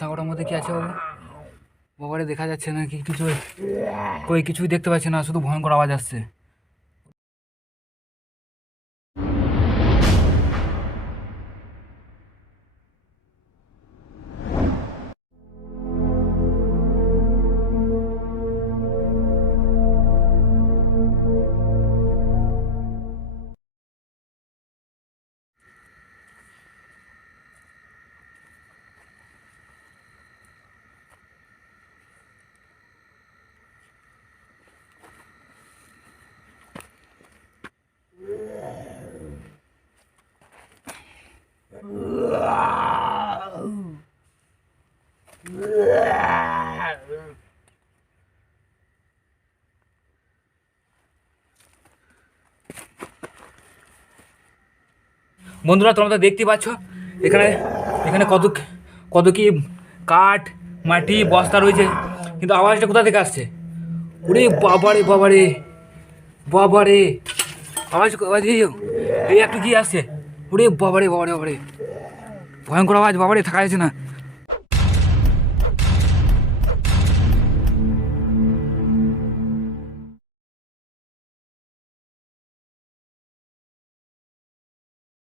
সাগরের মধ্যে কি আছে বাবা? বাবারে দেখা যাচ্ছে না কি কিছু, কই কিছুই দেখতে পাচ্ছি না, শুধু ভয়ঙ্কর আওয়াজ আসছে। বন্ধুরা তোমরা তো দেখতে পাচ্ছ এখানে এখানে কত কত কি কাঠ মাটি বস্তা রয়েছে, কিন্তু আওয়াজটা কোথা থেকে আসছে? ওরে বাবারে বাবারে বাবারে, আওয়াজ আওয়াজ এই একটু কি আসছে? ওরে বাবারে বাবারে বাবারে, ভয়ঙ্কর আওয়াজ বাবারে, থাকা যাচ্ছে না।